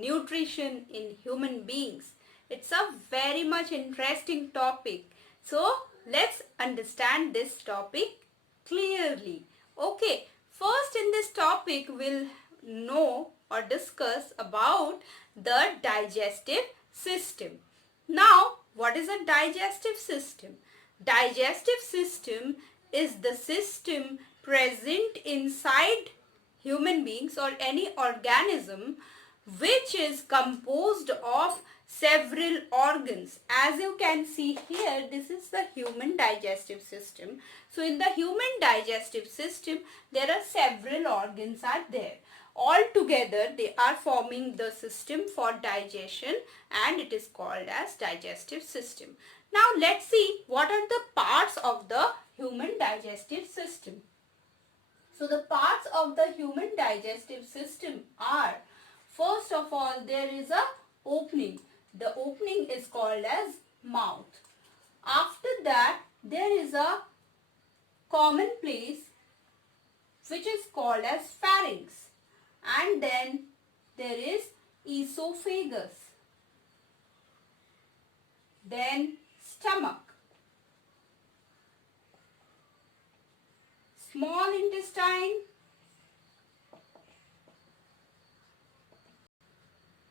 nutrition in human beings. It's a very much interesting topic. So let's understand this topic clearly. Okay, first in this topic we'll know or discuss about the digestive system. Now, what is a digestive system? Digestive system is the system present inside human beings or any organism which is composed of several organs. As you can see here, this is the human digestive system. So in the human digestive system, there are several organs are there. All together they are forming the system for digestion, and it is called as digestive system. Now let's see what are the parts of the human digestive system. So the parts of the human digestive system are, first of all, there is a opening. The opening is called as mouth. After that, there is a common place which is called as pharynx. And then there is esophagus. Then stomach. Small intestine.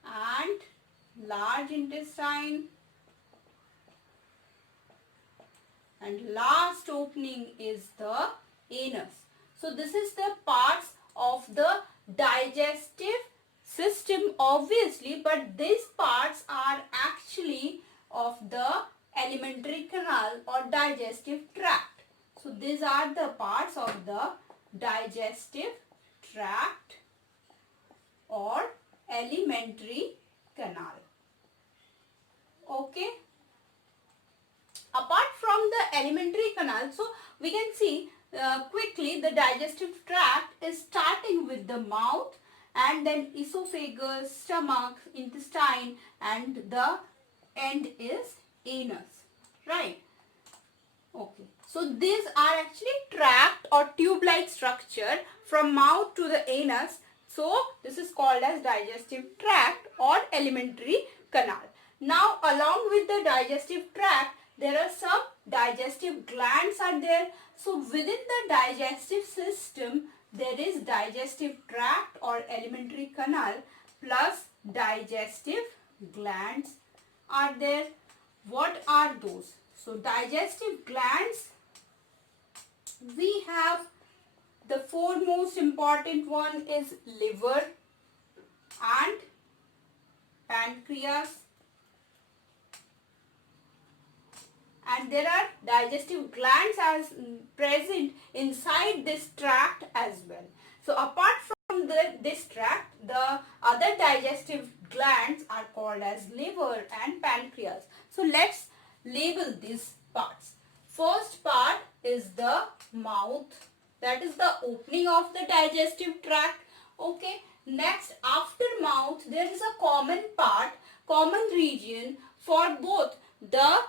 And large intestine. And last opening is the anus. So this is the parts of the digestive system obviously, but these parts are actually of the alimentary canal or digestive tract. So these are the parts of the digestive tract or alimentary canal. Okay. Apart from the alimentary canal, so we can see quickly the digestive tract is starting with the mouth and then esophagus, stomach, intestine, and the end is anus, right? Okay, so these are actually tract or tube-like structure from mouth to the anus. So this is called as digestive tract or alimentary canal. Now along with the digestive tract, there are some digestive glands are there. So within the digestive system, there is digestive tract or alimentary canal plus digestive glands are there. What are those? So digestive glands, we have the foremost important one is liver and pancreas. And there are digestive glands as present inside this tract as well. So apart from this tract, the other digestive glands are called as liver and pancreas. So let's label these parts. First part is the mouth. That is the opening of the digestive tract. Okay. Next, after mouth, there is a common part, common region for both the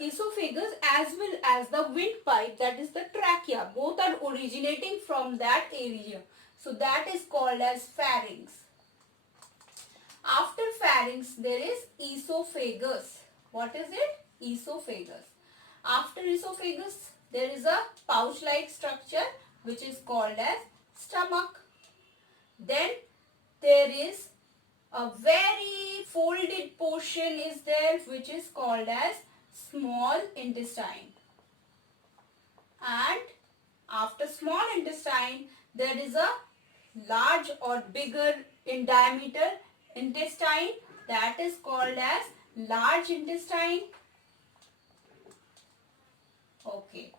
esophagus as well as the windpipe, that is the trachea. Both are originating from that area. So that is called as pharynx. After pharynx, there is esophagus. What is it? Esophagus. After esophagus, there is a pouch-like structure which is called as stomach. Then there is a very folded portion is there which is called as small intestine. And after small intestine, there is a large or bigger in diameter intestine, that is called as large intestine. Okay.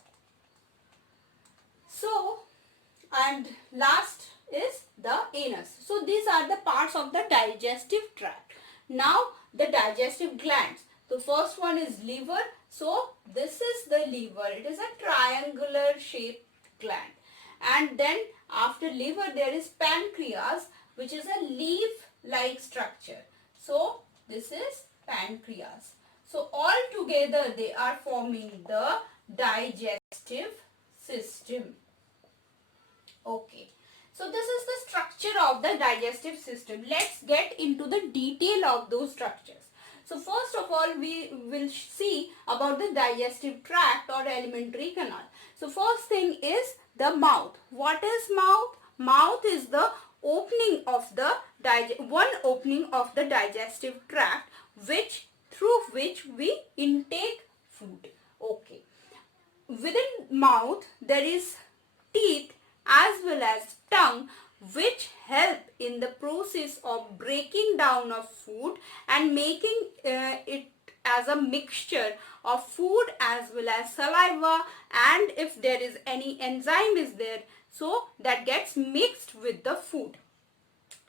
So, and last is the anus. So these are the parts of the digestive tract. Now the digestive glands. The first one is liver. So this is the liver. It is a triangular shaped gland. And then after liver there is pancreas, which is a leaf-like structure. So this is pancreas. So all together they are forming the digestive system. Okay. So this is the structure of the digestive system. Let's get into the detail of those structures. So first of all, we will see about the digestive tract or alimentary canal. So first thing is the mouth. What is mouth? Mouth is the opening of the one opening of the digestive tract through which we intake food. Okay. Within mouth there is teeth as well as tongue, which help in the process of breaking down of food and making it as a mixture of food as well as saliva, and if there is any enzyme is there, so that gets mixed with the food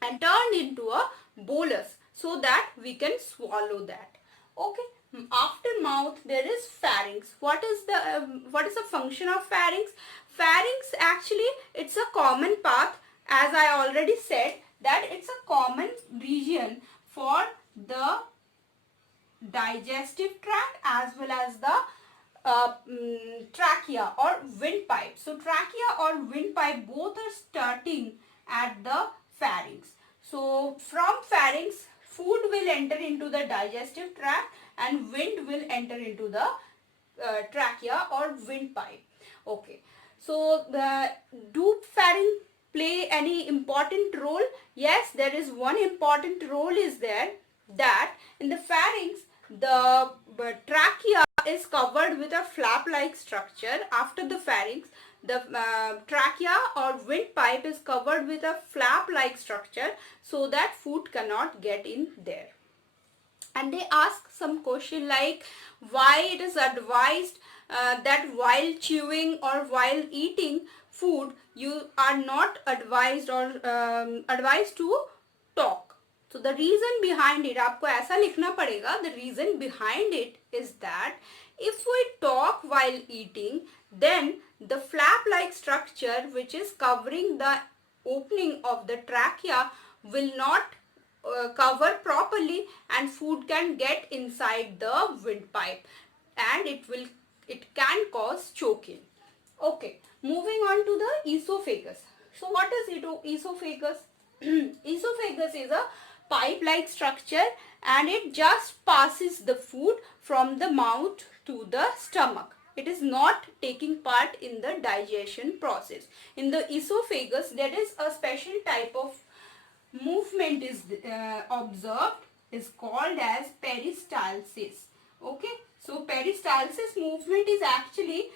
and turned into a bolus so that we can swallow that. Okay. After mouth there is pharynx. What is the function of pharynx? Pharynx, actually it's a common path, as I already said that it's a common region for the digestive tract as well as the trachea or windpipe. So trachea or windpipe both are starting at the pharynx. So from pharynx food will enter into the digestive tract and wind will enter into the trachea or windpipe. Okay. So do pharynx play any important role? Yes, there is one important role is there, that in the pharynx the trachea is covered with a flap-like structure. After the pharynx, the trachea or windpipe is covered with a flap-like structure so that food cannot get in there. And they ask some question like why it is advised that while chewing or while eating food you are not advised or advised to talk. So the reason behind it, आपको ऐसा लिखना पड़ेगा, the reason behind it is that if we talk while eating, then the flap-like structure which is covering the opening of the trachea will not cover properly and food can get inside the windpipe and it can cause choking. Okay, moving on to the esophagus. So what is esophagus? Esophagus is a pipe-like structure and it just passes the food from the mouth to the stomach. It is not taking part in the digestion process. In the esophagus, there is a special type of movement is observed, is called as peristalsis. Okay, so peristalsis movement is actually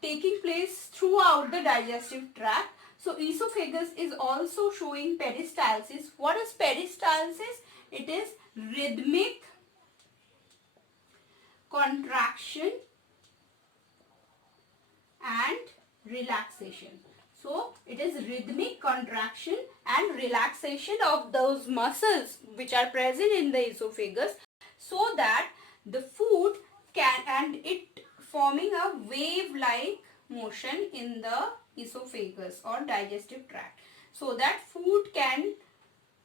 taking place throughout the digestive tract. So esophagus is also showing peristalsis. What is peristalsis? It is rhythmic contraction and relaxation. So it is rhythmic contraction and relaxation of those muscles which are present in the esophagus so that the food can, and it forming a wave-like motion in the esophagus or digestive tract so that food can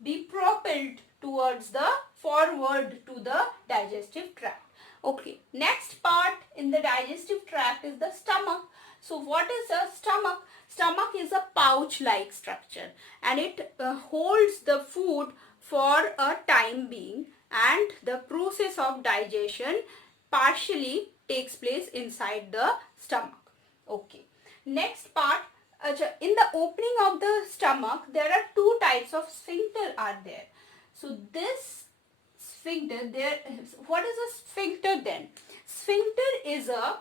be propelled towards the forward to the digestive tract. Okay, next part in the digestive tract is the stomach. So what is a stomach? Stomach is a pouch-like structure and it holds the food for a time being and the process of digestion partially takes place inside the stomach. Okay. Next part, in the opening of the stomach, there are two types of sphincter are there. So this sphincter, what is a sphincter then? Sphincter is a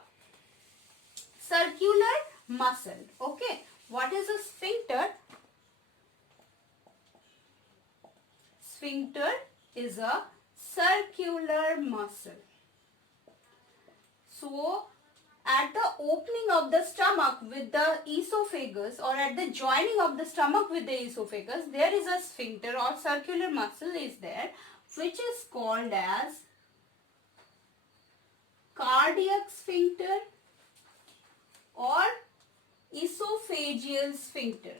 circular muscle. Okay. What is a sphincter? Sphincter is a circular muscle. So at the opening of the stomach with the esophagus or at the joining of the stomach with the esophagus, there is a sphincter or circular muscle is there which is called as cardiac sphincter or esophageal sphincter.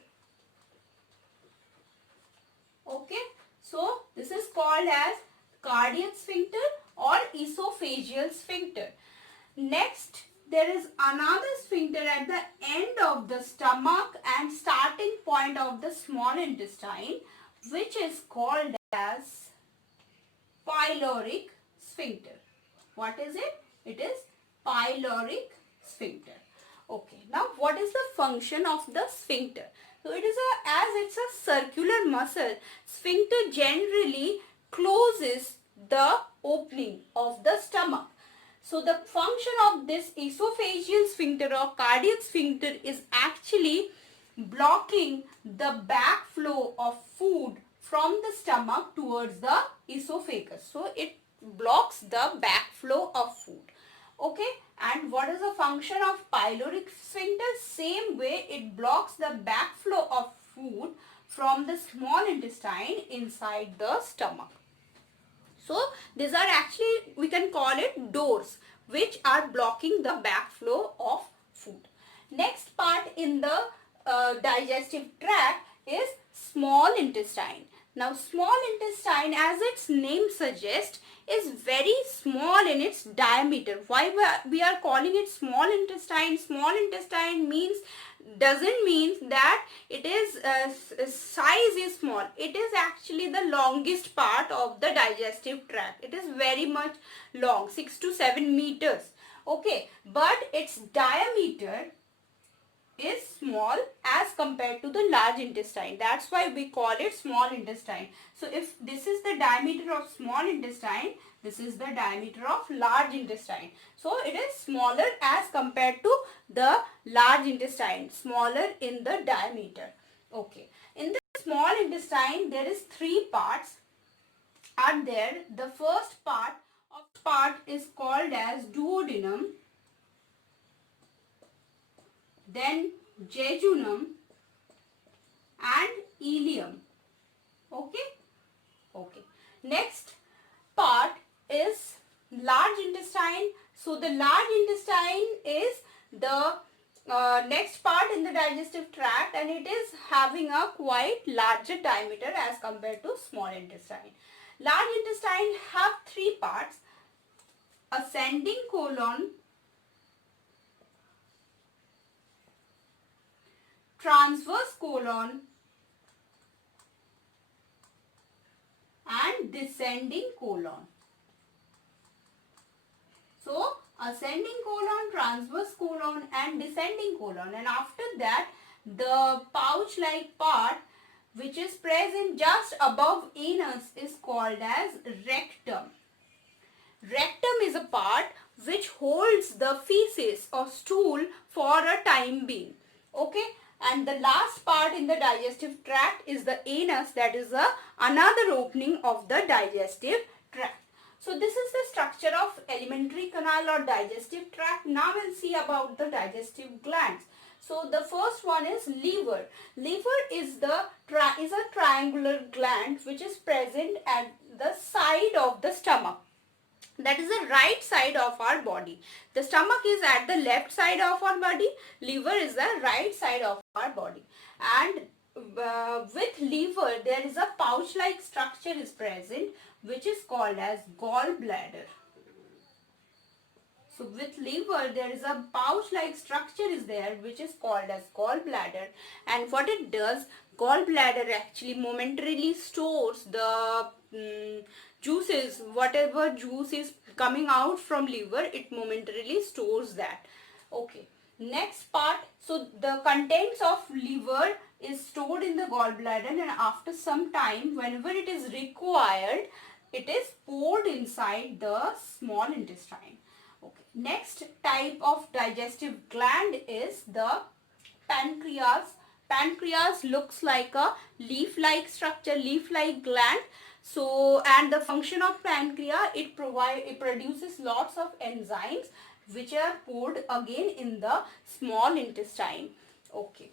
Okay, so this is called as cardiac sphincter or esophageal sphincter. Next there is another sphincter at the end of the stomach and starting point of the small intestine, which is called as pyloric sphincter. What is it? It is pyloric sphincter. Okay, now what is the function of the sphincter? So it is as it's a circular muscle, sphincter generally closes the opening of the stomach. So the function of this esophageal sphincter or cardiac sphincter is actually blocking the backflow of food from the stomach towards the esophagus. So it blocks the backflow of food. Okay, and what is the function of pyloric sphincter? Same way, it blocks the backflow of food from the small intestine inside the stomach. So these are actually, we can call it doors which are blocking the backflow of food. Next part in the digestive tract is small intestine. Now small intestine, as its name suggests, is very small in its diameter. Why we are calling it small intestine? Small intestine doesn't mean that it is size is small. It is actually the longest part of the digestive tract. It is very much long, 6 to 7 meters. Okay, but its diameter is small as compared to the large intestine. That's why we call it small intestine. So if this is the diameter of small intestine, this is the diameter of large intestine. So it is smaller as compared to the large intestine, smaller in the diameter. Okay. In the small intestine, there is 3 parts are there. The first part is called as duodenum, then jejunum and ileum. Okay. Okay. Next part is large intestine. So the large intestine is the next part in the digestive tract, and it is having a quite larger diameter as compared to small intestine. Large intestine have 3 parts: ascending colon, transverse colon and descending colon. So ascending colon, transverse colon and descending colon, and after that the pouch like part which is present just above anus is called as rectum. Rectum is a part which holds the feces or stool for a time being. Okay, and the last part in the digestive tract is the anus, that is another opening of the digestive tract. So this is the structure of alimentary canal or digestive tract. Now we'll see about the digestive glands. So the first one is liver. Liver is a triangular gland which is present at the side of the stomach. That is the right side of our body. The stomach is at the left side of our body. Liver is the right side of our body. And with liver, there is a pouch-like structure is present, which is called as gallbladder. So with liver, there is a pouch-like structure is there, which is called as gallbladder. And what it does, gallbladder actually momentarily stores the juices, whatever juice is coming out from liver, it momentarily stores that. Okay, next part, so the contents of liver is stored in the gallbladder, and after some time, whenever it is required, it is poured inside the small intestine. Okay, next type of digestive gland is the pancreas. Pancreas looks like a leaf-like structure, leaf-like gland. So, and the function of pancreas, it produces lots of enzymes which are poured again in the small intestine. Okay.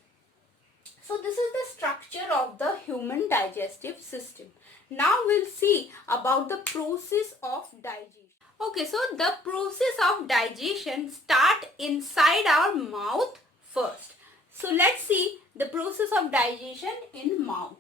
So this is the structure of the human digestive system. Now we'll see about the process of digestion. Okay, so the process of digestion start inside our mouth first. So let's see the process of digestion in mouth.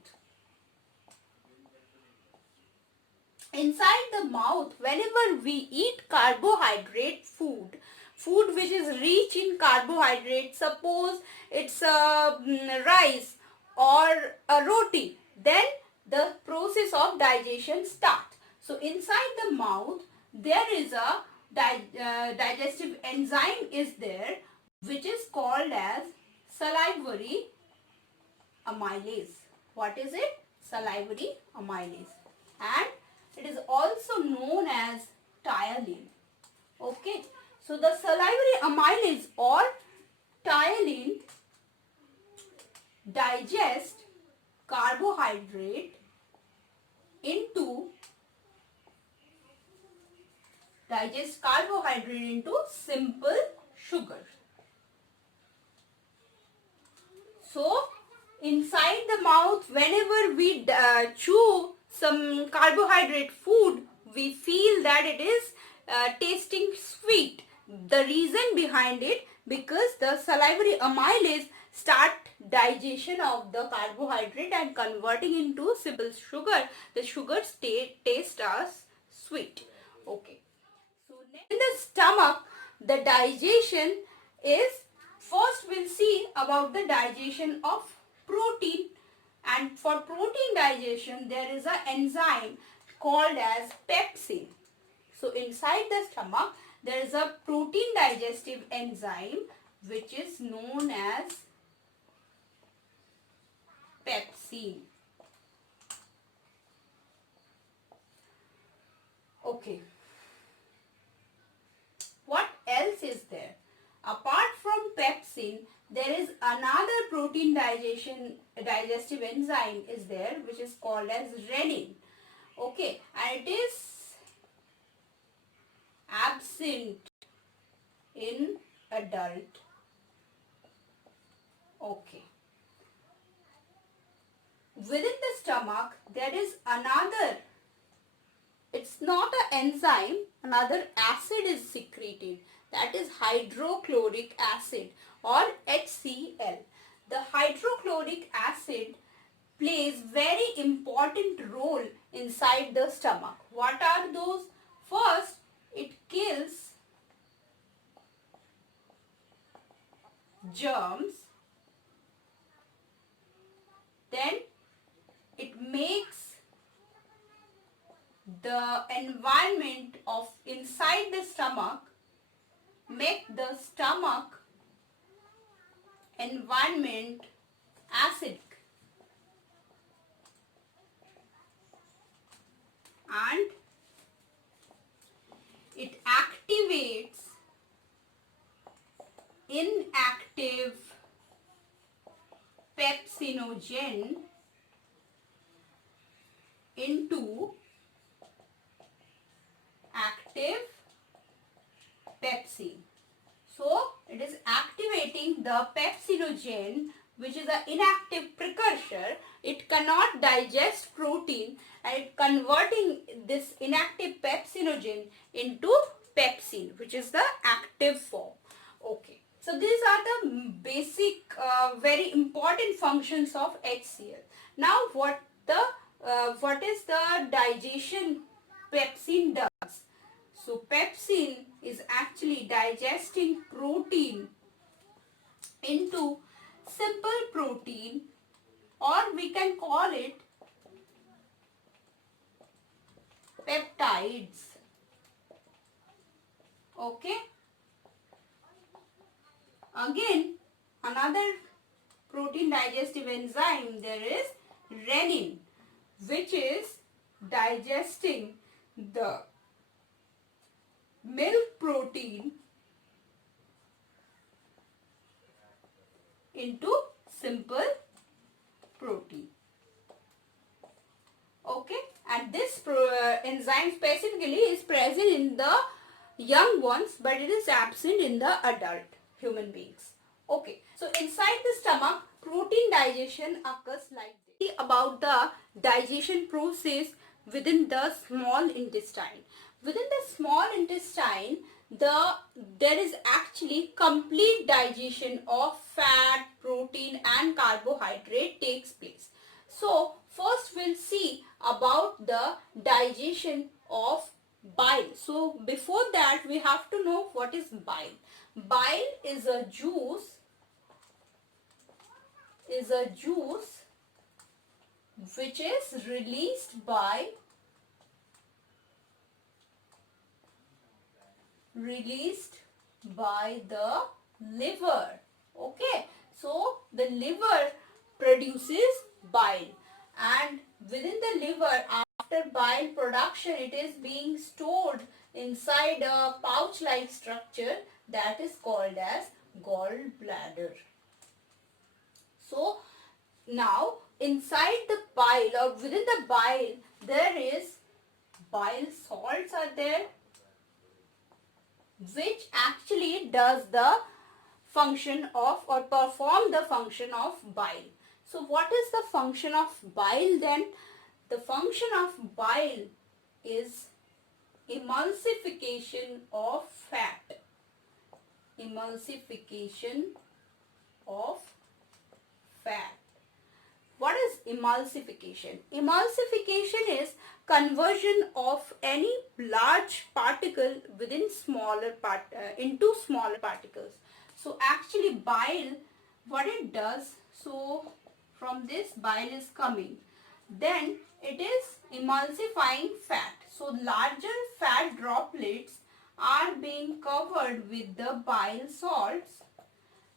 Inside the mouth, whenever we eat carbohydrate food, food which is rich in carbohydrates, suppose it's rice or a roti, then the process of digestion starts. So inside the mouth there is a digestive enzyme is there, which is called as salivary amylase. What is it? Salivary amylase. And it is also known as ptyalin. Okay. So the salivary amylase or ptyalin digest carbohydrate into simple sugar. So inside the mouth, whenever we chew some carbohydrate food, we feel that it is tasting sweet. The reason behind it, because the salivary amylase start digestion of the carbohydrate and converting into simple sugar. The sugars taste as sweet. Okay. So in the stomach, the digestion is, first we'll see about the digestion of protein, and for protein digestion there is an enzyme called as pepsin. So inside the stomach there is a protein digestive enzyme which is known as pepsin. Okay. What else is there? Apart from pepsin, there is another protein digestive enzyme is there, which is called as renin. Okay, and it is absent in adult. Okay. Within the stomach, there is another, it's not an enzyme, another acid is secreted, that is hydrochloric acid or HCl. The hydrochloric acid plays very important role inside the stomach. What are those? First, it kills germs. Then it makes the environment of inside the stomach, make the stomach environment acidic, and it activates inactive pepsinogen into active pepsin. So it is activating the pepsinogen, which is an inactive precursor. It cannot digest protein and it converting this inactive pepsinogen into pepsin, which is the active form. Okay. So these are the basic very important functions of HCl. Now what is the digestion pepsin does? So pepsin is actually digesting protein into simple protein, or we can call it peptides. Okay. Again, another protein digestive enzyme there is renin, which is digesting the milk protein into simple protein. Okay, and this enzyme specifically is present in the young ones, but it is absent in the adult human beings. Okay, so inside the stomach, protein digestion occurs like this. About the digestion process within the small intestine. Within the small intestine, there is actually complete digestion of fat, protein and carbohydrate takes place. So first we'll see about the digestion of bile. So before that we have to know what is bile. Bile is a juice which is released by the liver. Okay, so the liver produces bile, and within the liver, after bile production, it is being stored inside a pouch like structure that is called as gallbladder. So now inside the bile or within the bile, there is bile salts are there, which actually does the function of or perform the function of bile. So what is the function of bile then? The function of bile is emulsification of fat. Emulsification of fat. What is emulsification? Emulsification is conversion of any large particle within into smaller particles. So actually bile, what it does, so from this bile is coming, then it is emulsifying fat. So larger fat droplets are being covered with the bile salts,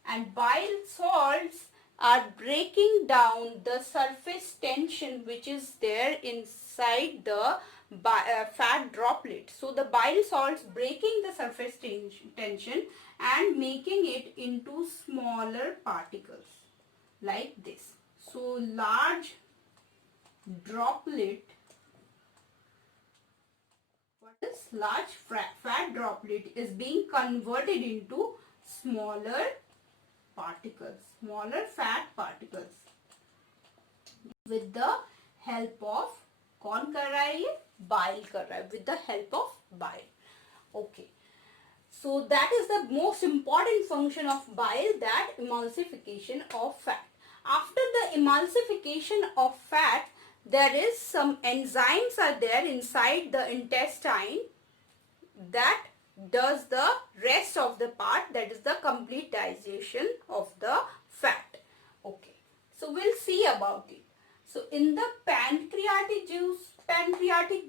and bile salts are breaking down the surface tension which is there inside the fat droplet. So the bile salts breaking the surface tension and making it into smaller particles like this. So large droplet, what is large fat droplet is being converted into smaller particles, smaller fat particles with the help of कौन कर रहा है ये? Bile कर रहा है, with the help of bile. Okay. So that is the most important function of bile, that emulsification of fat. After the emulsification of fat, there is some enzymes are there inside the intestine that does the rest of the part, that is the complete digestion of the fat. Okay, so we'll see about it. So in the pancreatic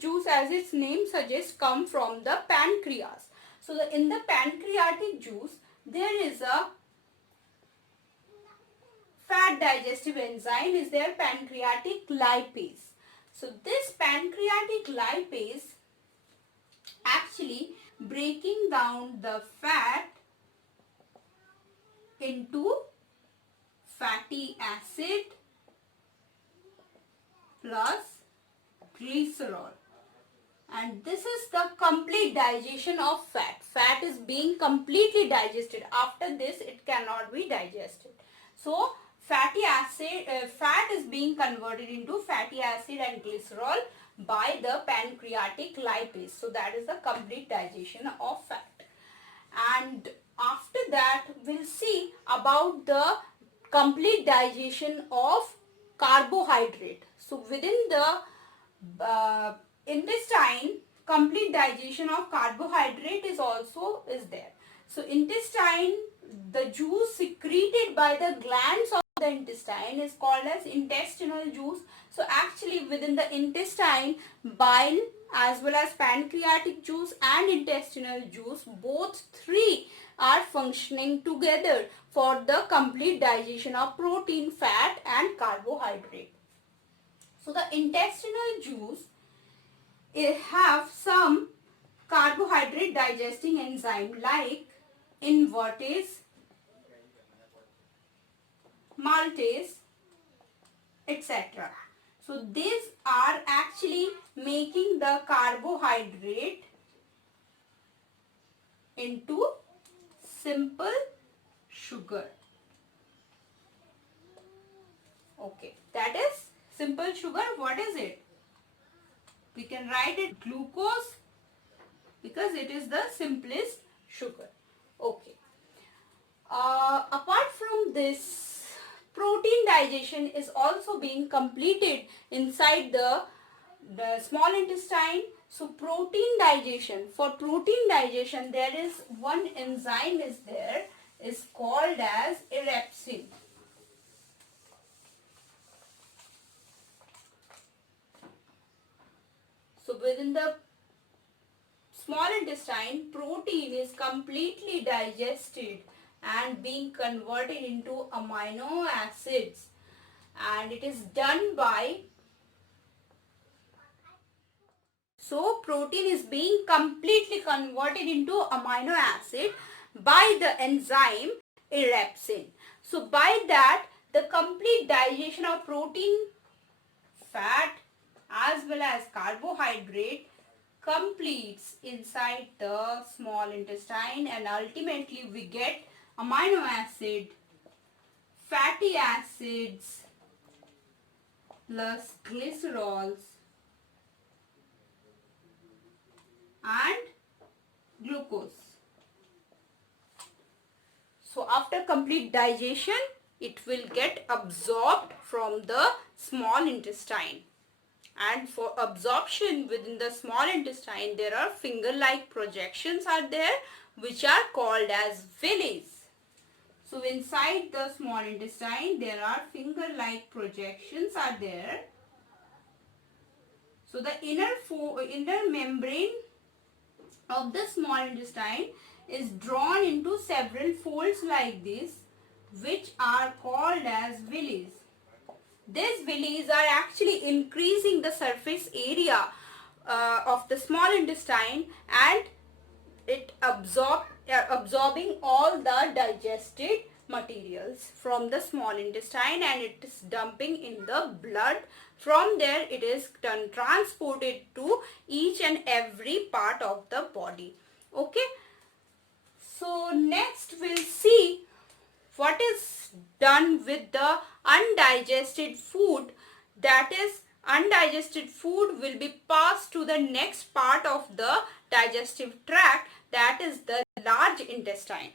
juice as its name suggests come from the pancreas. So in the pancreatic juice there is a fat digestive enzyme is there, pancreatic lipase. So this pancreatic lipase actually breaking down the fat into fatty acid plus glycerol, and this is the complete digestion of fat. Fat is being completely digested. After this it cannot be digested. So fatty acid, fat is being converted into fatty acid and glycerol by the pancreatic lipase. So that is the complete digestion of fat. And after that we'll see about the complete digestion of carbohydrate. So within the intestine, complete digestion of carbohydrate is there. So intestine, the juice secreted by the glands of the intestine is called as intestinal juice. So actually within the intestine, bile as well as pancreatic juice and intestinal juice, both three are functioning together for the complete digestion of protein, fat and carbohydrate. So the intestinal juice, it have some carbohydrate digesting enzyme like invertase, maltase, etc. So these are actually making the carbohydrate into simple sugar. Okay, that is simple sugar. What is it? We can write it glucose because it is the simplest sugar. Okay. Apart from this, protein digestion is also being completed inside the small intestine. So protein digestion. For protein digestion, there is one enzyme is called as erepsin. So within the small intestine, protein is completely digested and being converted into amino acids, and it is done by, so protein is being completely converted into amino acid by the enzyme erepsin. So by that, the complete digestion of protein, fat as well as carbohydrate completes inside the small intestine, and ultimately we get amino acid, fatty acids plus glycerols and glucose. So after complete digestion, it will get absorbed from the small intestine. And for absorption within the small intestine, there are finger-like projections are there, which are called as villi. So inside the small intestine, there are finger-like projections are there. So the inner membrane of the small intestine is drawn into several folds like this, which are called as villi. These villi are actually increasing the surface area of the small intestine, and it absorbing all the digested materials from the small intestine, and it is dumping in the blood. From there it is transported to each and every part of the body. Okay, so next we'll see what is done with the undigested food. That is, undigested food will be passed to the next part of the digestive tract, that is the large intestine.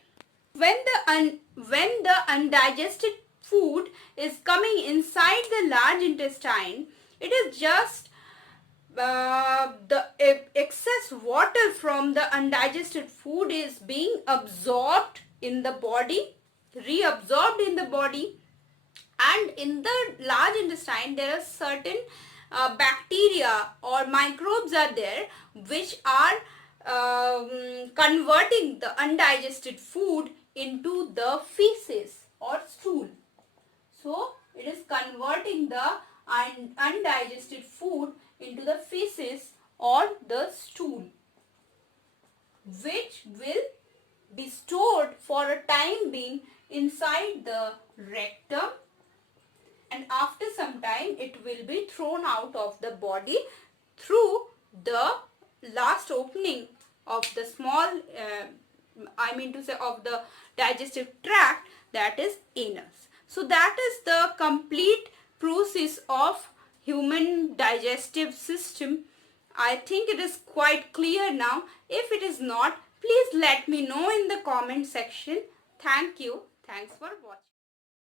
When the undigested food is coming inside the large intestine, it is just the excess water from the undigested food is being absorbed in the body, reabsorbed in the body, and in the large intestine there are certain bacteria or microbes are there, which are converting the undigested food into the feces or stool. So it is converting the undigested food into the feces or the stool, which will be stored for a time being inside the rectum, and after some time it will be thrown out of the body through the last opening of the small of the digestive tract, that is anus. So that is the complete process of human digestive system. I think it is quite clear now. If it is not, please let me know in the comment section. Thank you. Thanks for watching.